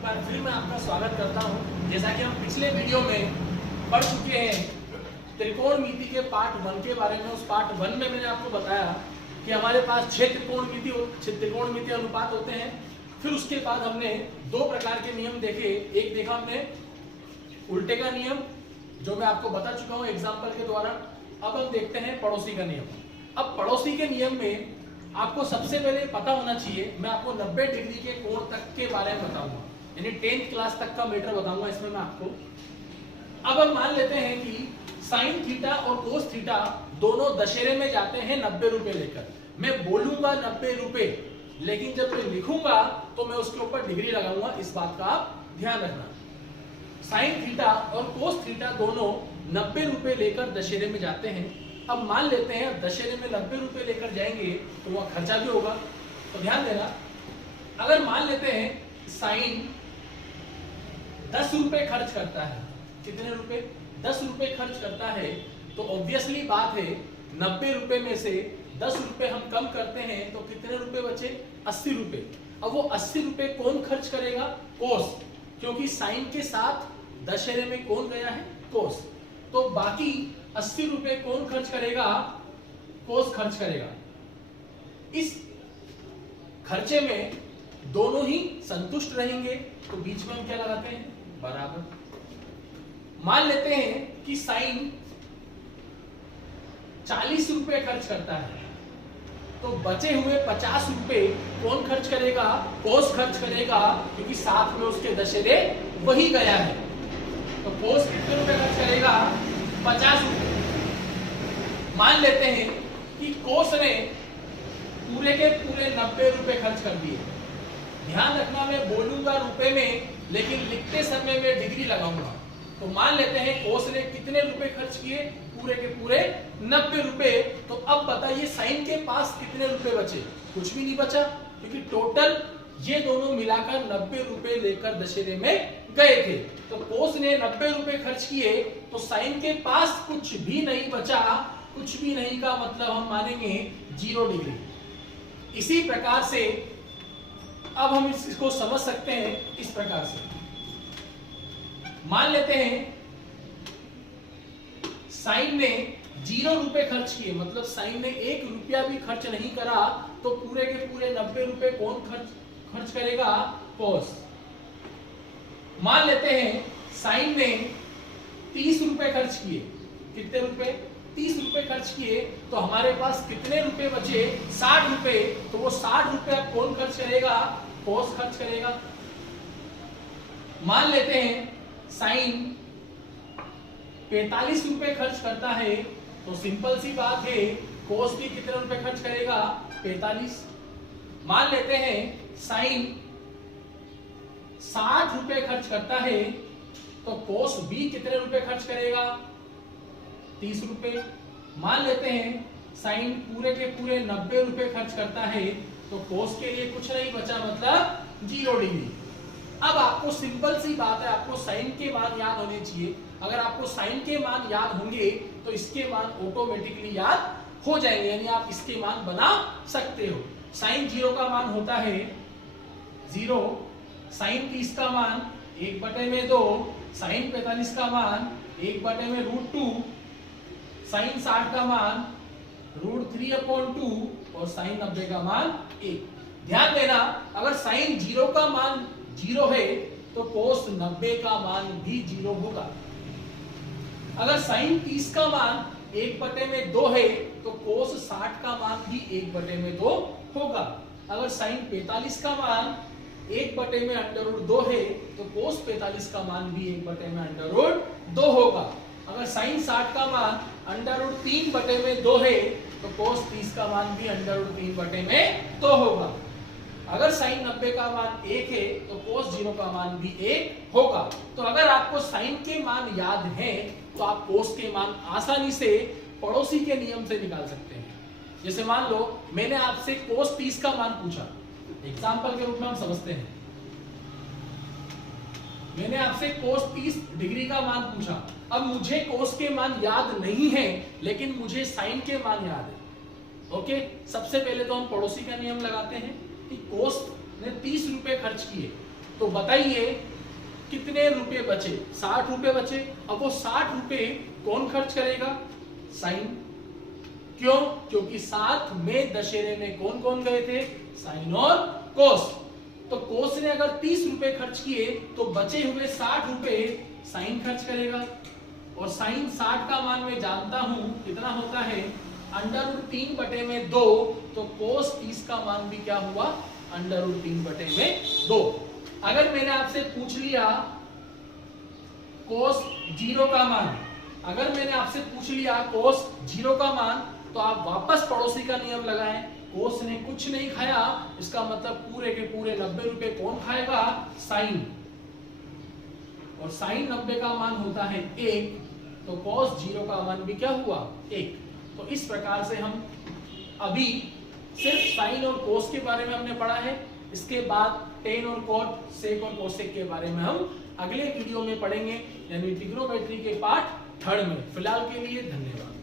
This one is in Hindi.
एक बार फिर मैं आपका स्वागत करता हूं। जैसा कि हम पिछले वीडियो में पढ़ चुके हैं त्रिकोणमिति के पार्ट 1 के बारे में। उस पार्ट 1 में मैंने आपको बताया कि हमारे पास 6 त्रिकोणमिति अनुपात होते हैं। फिर उसके बाद हमने 2 प्रकार के नियम देखे। एक देखा हमने उल्टे का नियम, जो मैं आपको बता चुका हूं एग्जाम्पल के द्वारा। अब हम देखते हैं पड़ोसी का नियम। अब पड़ोसी के नियम में आपको सबसे पहले पता होना चाहिए, मैं आपको 90 डिग्री के कोण तक के बारे में बताऊंगा, यानी 10th क्लास तक का मैटर बताऊंगा इसमें मैं आपको। अब हम मान लेते हैं कि साइन थीटा और कोस थीटा दोनों दशहरे में जाते हैं 90 रुपए लेकर। मैं बोलूंगा 90 रुपए, लेकिन जब मैं लिखूंगा तो मैं उसके ऊपर डिग्री लगाऊंगा। इस बात का आप ध्यान रखना। साइन थीटा और कोस थीटा दोनों 90 रुपए लेकर दशहरे में जाते हैं। अब मान लेते हैं दशहरे में 90 रुपए लेकर जाएंगे तो वह खर्चा भी होगा, तो ध्यान देना। अगर मान लेते हैं साइन 10 रुपए खर्च करता है, कितने रुपए? 10 रुपए खर्च करता है, तो ऑब्वियसली बात है 90 रुपए में से 10 रुपए हम कम करते हैं तो कितने रुपए बचे? 80 रुपए। अब वो 80 रुपए कौन खर्च करेगा? कोस, क्योंकि साइन के साथ दशहरे में कौन गया है? कोस। तो बाकी 80 रुपए कौन खर्च करेगा? कोस खर्च करेगा। इस खर्चे में दोनों ही संतुष्ट रहेंगे, तो बीच में हम क्या लगाते हैं? बराबर। मान लेते हैं कि साइन 40 रुपए खर्च करता है, तो बचे हुए 50 रुपए कौन खर्च करेगा? कोस खर्च करेगा, क्योंकि साथ में उसके दशहरे वही गया है। तो कोस कितने रुपए खर्च करेगा? 50 रुपए। मान लेते हैं कि कोस ने पूरे के पूरे 90 रुपए खर्च कर दिए। ध्यान रखना, मैं बोलूंगा रुपए में, लेकिन लिखते समय में डिग्री लगाऊंगा। तो मान लेते हैं कोस ने कितने रुपए खर्च किए? पूरे के पूरे 90 रुपए। तो अब बताइए साइन के पास कितने रुपए बचे? कुछ भी नहीं बचा, क्योंकि टोटल ये दोनों मिलाकर 90 रुपए लेकर दशहरे में गए थे। तो कोस ने 90 रुपए खर्च किए, तो साइन के पास कुछ भी नहीं बचा। कुछ भी नहीं का मतलब हम मानेंगे 0 डिग्री। इसी प्रकार से अब हम इसको समझ सकते हैं इस प्रकार से। मान लेते हैं साइन ने 0 रुपए खर्च किए, मतलब साइन ने 1 रुपया भी खर्च नहीं करा, तो पूरे के पूरे 90 रुपए कौन खर्च करेगा? कोस। मान लेते हैं साइन ने 30 रुपए खर्च किए। कितने रुपए? 30 रुपए खर्च किए, तो हमारे पास कितने रुपए बचे? 60 रुपए। तो वो 60 रुपए कौन खर्च करेगा? कोस खर्च करेगा। मान लेते हैं साइन 45 रुपए खर्च करता है, तो सिंपल सी बात है कोस भी कितने रुपए खर्च करेगा? 45। मान लेते हैं साइन 60 रुपए खर्च करता है, तो कोस भी कितने रुपए खर्च करेगा? 30 रुपए। मान लेते हैं साइन पूरे के पूरे 90 रुपए खर्च करता है, तो कोस के लिए कुछ नहीं बचा, मतलब 0 डिग्री। अब आपको सिंपल सी बात है, आपको साइन के मान याद होने चाहिए। अगर आपको साइन के मान याद होंगे तो इसके मान ऑटोमेटिकली याद हो जाएंगे, यानी आप इसके मान बना सकते हो। साइन 0 का मान होता है 0, साइन 30 का मान 1/2, साइन 45 का मान 1/√2, साइन 60 का मान √3/2 और साइन 90 का मान 1। ध्यान देना, अगर साइन 0 का मान 0 है तो कोस 90 का मान भी 0 होगा। अगर साइन 30 का मान 1/2 है तो कोस 60 का मान भी 1/2 होगा। अगर साइन 45 का मान 1/√2 है तो कोस 45 का मान भी 1/√2 होगा। अगर साइन 60 का मान √3/2 है तो कोस 30 का मान भी √3/2 होगा। अगर साइन 90 का मान 1 है तो कोस 0 का मान भी 1 होगा। तो अगर आपको साइन के मान याद हैं तो आप कोस के मान आसानी से पड़ोसी के नियम से निकाल सकते हैं। जैसे मान लो मैंने आपसे कोस 30 का मान पूछा, एग्जाम्पल के रूप में हम समझते हैं। मैंने आपसे कोस 30 डिग्री का मान पूछा। अब मुझे कोस के मान याद नहीं है, लेकिन मुझे साइन के मान याद है। ओके, सबसे पहले तो हम पड़ोसी का नियम लगाते हैं कि कोस ने 30 रुपए खर्च किए, तो बताइए कितने रुपए बचे? 60 रुपए बचे। अब वो 60 रुपए कौन खर्च करेगा? साइन। क्यों? क्योंकि साथ में दशहरे में कौन कौन गए थे? साइन और कोस। तो कोस ने अगर 30 रुपए खर्च किए तो बचे हुए 60 रुपए साइन खर्च करेगा। और साइन 60 का मान मैं जानता हूं कितना होता है, √3/2। तो कोस 30 का मान भी क्या हुआ? √3/2। अगर मैंने आपसे पूछ लिया कोस 0 का मान, अगर मैंने आपसे पूछ लिया कोस 0 का मान, तो आप वापस पड़ोसी का नियम लगाएं। कोस ने कुछ नहीं खाया, इसका मतलब पूरे के पूरे 90 रुपए कौन खाएगा? साइन। और साइन 90 का मान होता है 1, तो कोस 0 का मान भी क्या हुआ? 1। तो इस प्रकार से हम अभी सिर्फ साइन और कोस के बारे में हमने पढ़ा है। इसके बाद टेन और कॉट, सेक और कोसेक के बारे में हम अगले वीडियो में पढ़ेंगे, यानी ट्रिग्नोमेट्री के पार्ट 3 में। फिलहाल के लिए धन्यवाद।